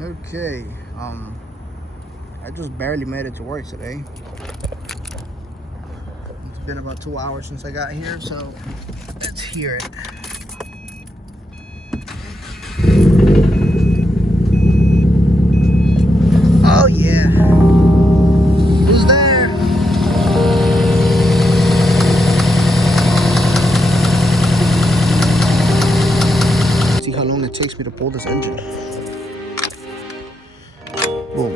Okay, I just barely made it to work today. It's been about 2 hours since I got here, so let's hear it. Oh yeah, who's there? See how long it takes me to pull this engine. Boom.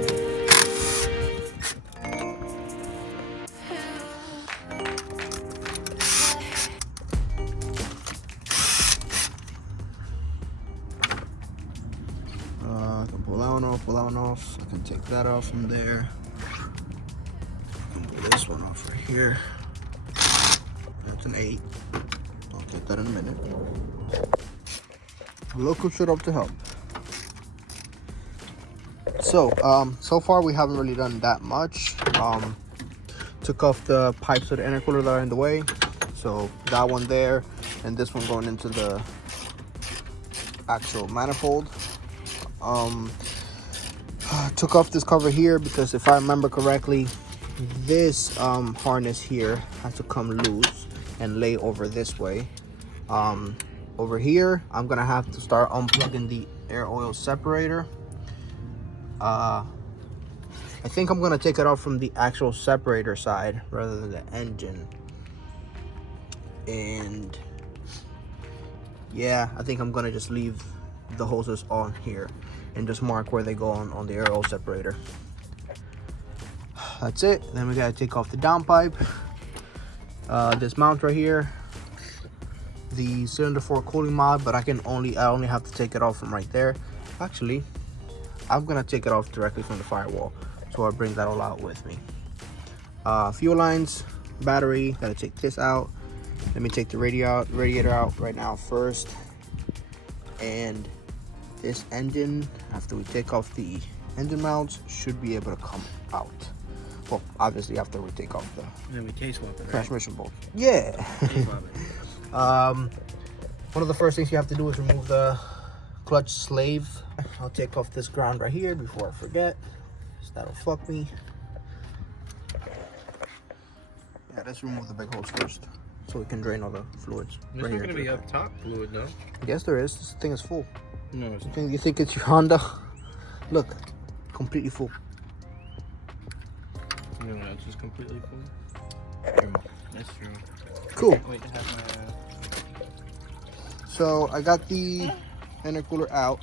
I can pull that one off, I can take that off from there. I can pull this one off right here. That's an 8. I'll take that in a minute. Look who showed up to help. So, so far we haven't really done that much. Took off the pipes of the intercooler that are in the way. So that one there, and this one going into the actual manifold. Took off this cover here because if I remember correctly, this harness here has to come loose and lay over this way. Over here, I'm gonna have to start unplugging the air oil separator. I think I'm gonna take it off from the actual separator side rather than the engine. And yeah, I think I'm gonna just leave the hoses on here and just mark where they go on the air oil separator. That's it. Then we gotta take off the downpipe. This mount right here, the cylinder 4 cooling mod, but I only have to take it off from right there. Actually, I'm gonna take it off directly from the firewall, so I bring that all out with me. Fuel lines, battery, gotta take this out. Let me take the radiator out right now first. And this engine, after we take off the engine mounts, should be able to come out. Well, obviously after we take off the then we K-swap it, right? Transmission bolts. Yeah. One of the first things you have to do is remove the clutch slave. I'll take off this ground right here before I forget, because that'll fuck me. Yeah, let's remove the big holes first, so we can drain all the fluids. There's not gonna be up top fluid, though. Yes, there is. This thing is full. No, it's not. You think it's your Honda? Look, completely full. No, it's just completely full. That's true. Cool. Wait, I have my. So I got the intercooler out.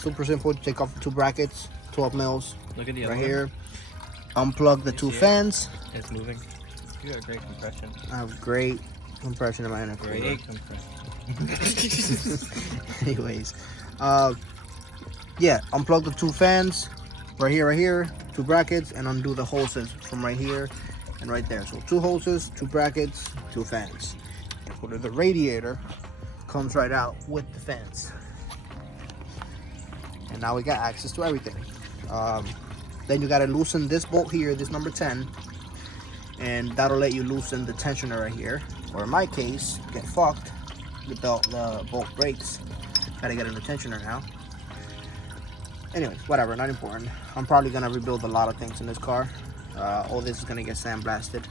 Super simple. Take off the 2 brackets, 12 mils. Look at the right other here. Unplug the 2 fans. It's moving. You got great compression. I have great compression in my intercooler. Great compression. Anyways, yeah, unplug the 2 fans right here, 2 brackets, and undo the hoses from right here and right there. So 2 hoses, 2 brackets, 2 fans. And the radiator comes right out with the fans. And now we got access to everything. Then you gotta loosen this bolt here, this number 10, and that'll let you loosen the tensioner right here. Or in my case, get fucked. The bolt breaks. Gotta get a new tensioner now. Anyways, whatever, not important. I'm probably gonna rebuild a lot of things in this car. All this is gonna get sandblasted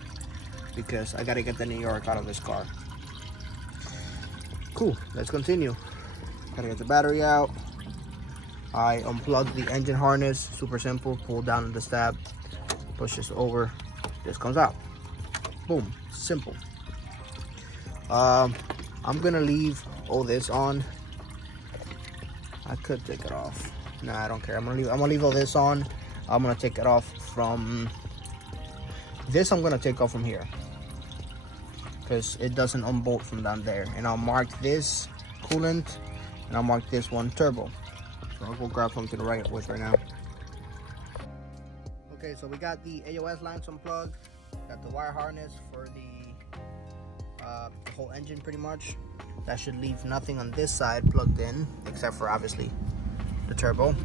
because I gotta get the New York out of this car. Cool, let's continue. Gotta get the battery out. I unplugged the engine harness, super simple. Pull down on the stab, push this over, this comes out. Boom, simple. I'm gonna leave all this on. I could take it off. Nah, I don't care. I'm gonna leave all this on. I'm gonna take it off from this. I'm gonna take off from here because it doesn't unbolt from down there. And I'll mark this coolant, and I'll mark this one turbo. So I'll go grab something to write with right now. Okay, so we got the AOS lines unplugged. Got the wire harness for the whole engine pretty much. That should leave nothing on this side plugged in, except for obviously the turbo.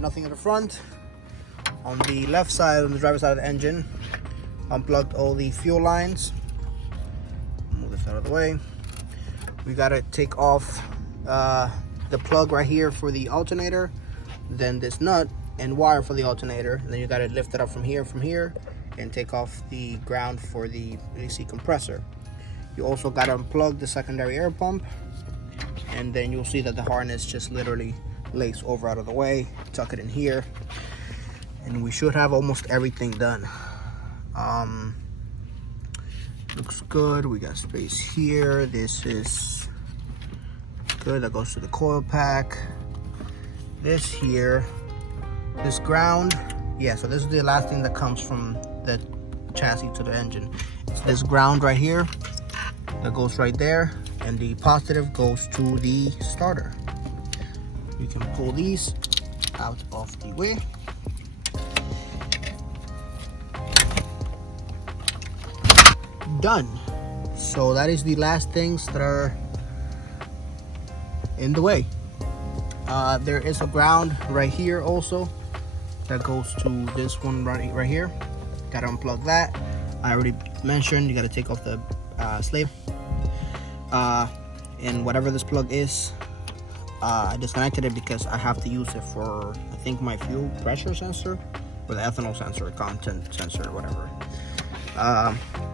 Nothing in the front. On the left side, on the driver's side of the engine, unplugged all the fuel lines. Move this out of the way. We gotta take off the the plug right here for the alternator, then this nut and wire for the alternator, and then you got to lift it up from here, and take off the ground for the AC compressor. You also got to unplug the secondary air pump, and then you'll see that the harness just literally lays over out of the way. Tuck it in here, and we should have almost everything done. Looks good. We got space here. This is good. That goes to the coil pack. This here, this ground, yeah, so this is the last thing that comes from the chassis to the engine. It's this ground right here that goes right there, and the positive goes to the starter. You can pull these out of the way. Done. So that is the last things that are in the way. There is a ground right here also that goes to this one right here. Gotta unplug that. I already mentioned you gotta take off the slave, and whatever this plug is, I disconnected it because I have to use it for, I think, my fuel pressure sensor or the ethanol sensor, content sensor, or whatever.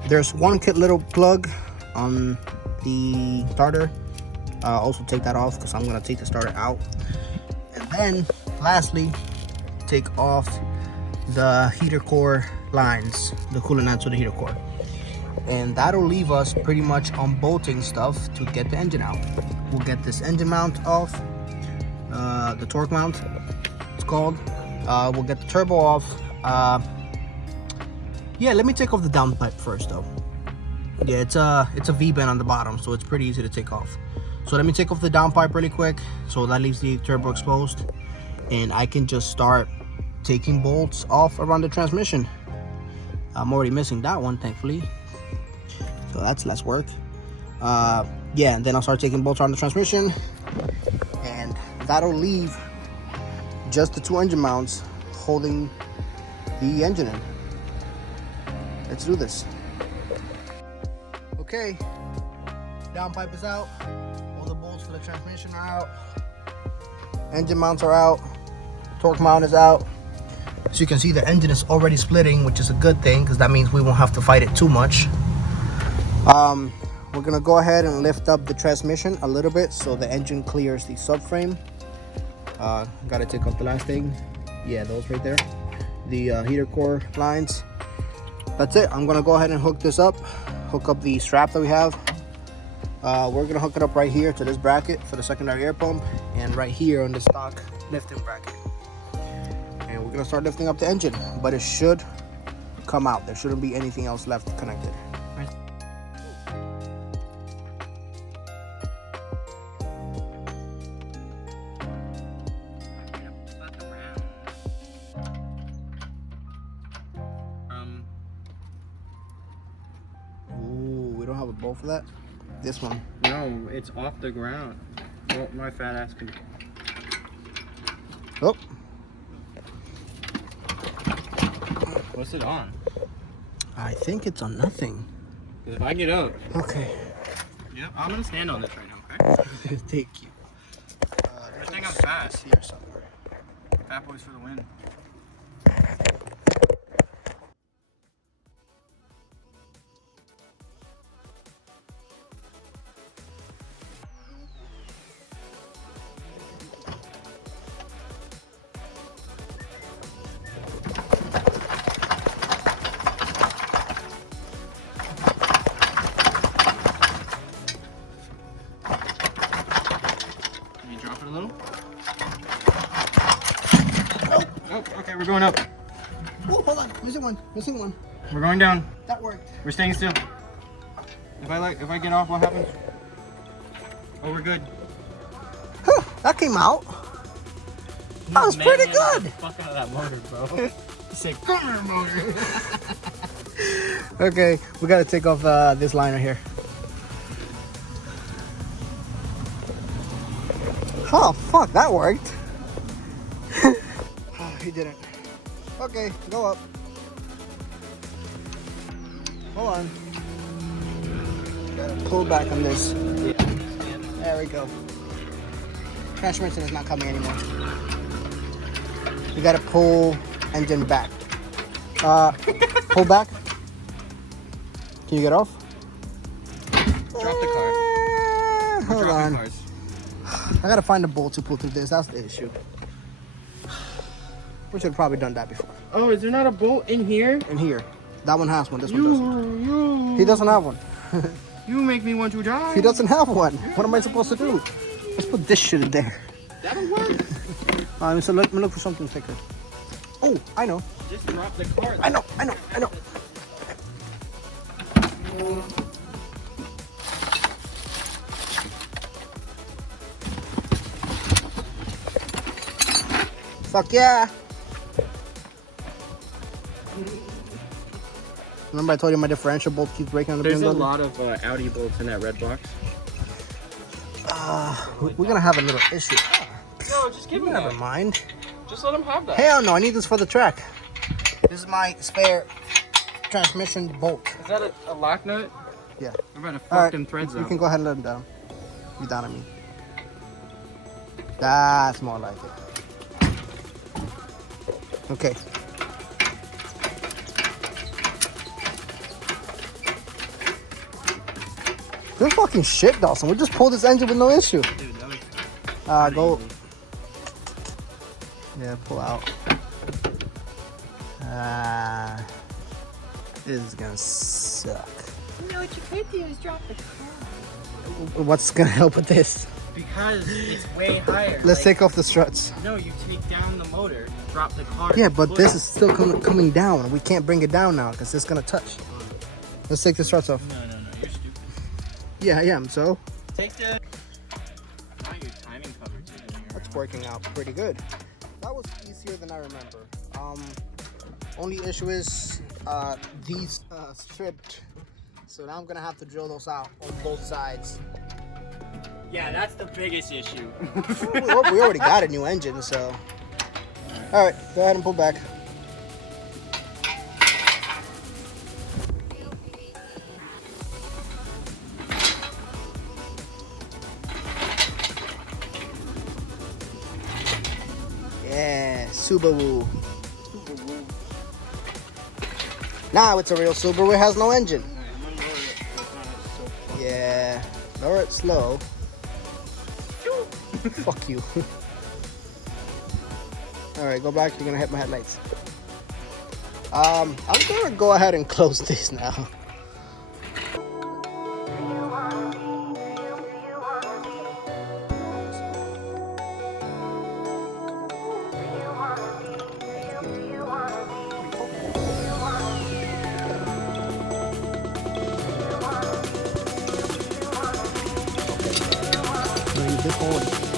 There's one little plug on the starter. Also take that off because I'm gonna take the starter out. And then lastly, take off the heater core lines, the coolant lines to the heater core. And that'll leave us pretty much unbolting stuff to get the engine out. We'll get this engine mount off, the torque mount it's called. We'll get the turbo off. Yeah, let me take off the downpipe first though. Yeah, it's a V-bend on the bottom, so it's pretty easy to take off. So let me take off the downpipe really quick, so that leaves the turbo exposed, and I can just start taking bolts off around the transmission. I'm already missing that one, thankfully, so that's less work. Yeah, and then I'll start taking bolts around the transmission, and that'll leave just the two engine mounts holding the engine in. Let's do this. Okay, downpipe is out. All the bolts for the transmission are out. Engine mounts are out. Torque mount is out. So you can see the engine is already splitting, which is a good thing because that means we won't have to fight it too much. We're gonna go ahead and lift up the transmission a little bit so the engine clears the subframe. Gotta take off the last thing. Yeah, those right there. The heater core lines. That's it. I'm gonna go ahead and hook this up. Hook up the strap that we have. We're gonna hook it up right here to this bracket for the secondary air pump, and right here on the stock lifting bracket. And we're gonna start lifting up the engine, but it should come out. There shouldn't be anything else left connected. We don't have a bolt for that. This one. No, it's off the ground. Oh, my fat ass can. Oh. What's it on? I think it's on nothing. If I get up. Okay. Yep, I'm gonna stand on this right now, okay? Thank you. I think I'm fast. Here somewhere. Fat boys for the win. A little? Nope. Oh, okay, we're going up. Oh, hold on. Missing one. Missing one. We're going down. That worked. We're staying still. If I get off, what happens? Oh, we're good. Huh, that came out. That was pretty good. Fuck out of that motor, bro. You said, come here, motor. Okay, we gotta take off this liner here. Oh, fuck, that worked. Oh, he didn't. Okay, go up. Hold on. Gotta pull back on this. There we go. Transmission is not coming anymore. You gotta pull engine back. Pull back. Can you get off? Drop the car. Hold on. Cars. I gotta find a bolt to pull through this. That's the issue. We should have probably done that before. Oh, is there not a bolt in here? In here. That one has one. This one doesn't. He doesn't have one. You make me want to drive. He doesn't have one. What am I supposed to do? Let's put this shit in there. That'll work. So let me look for something thicker. Oh, I know. Just drop the car. I know. Fuck yeah. Remember I told you my differential bolt keeps breaking on the There's bin a building? lot of Audi bolts in that red box. We're gonna have a little issue. No, just give me Never that. mind. Just let him have that. Hell no, I need this for the track. This is my spare transmission bolt. Is that a lock nut? Yeah. I'm about to fuck Alright, them threads you up. can go ahead and let him down. You down at me. That's more like it. Okay. Good fucking shit, Dawson. We just pulled this engine with no issue. Dude, that was Go. Yeah, pull out. This is gonna suck. You know what you could do is drop the car. What's gonna help with this? because it's way higher. Let's like, take off the struts. No, you take down the motor, drop the car. Yeah, but this is still coming down. We can't bring it down now because it's gonna touch. Let's take the struts off. No, you're stupid. Yeah, I am. So Take the. Now your timing cover too. that's working out pretty good. That was easier than I remember. Only issue is these stripped. So now I'm gonna have to drill those out on both sides. Yeah, that's the biggest issue. we already got a new engine, so. All right, go ahead and pull back. Yeah, Subaru. Now it's a real Subaru. It has no engine. Yeah, lower it slow. Fuck you. Alright, go back. You're gonna hit my headlights. I'm gonna go ahead and close this now. This one.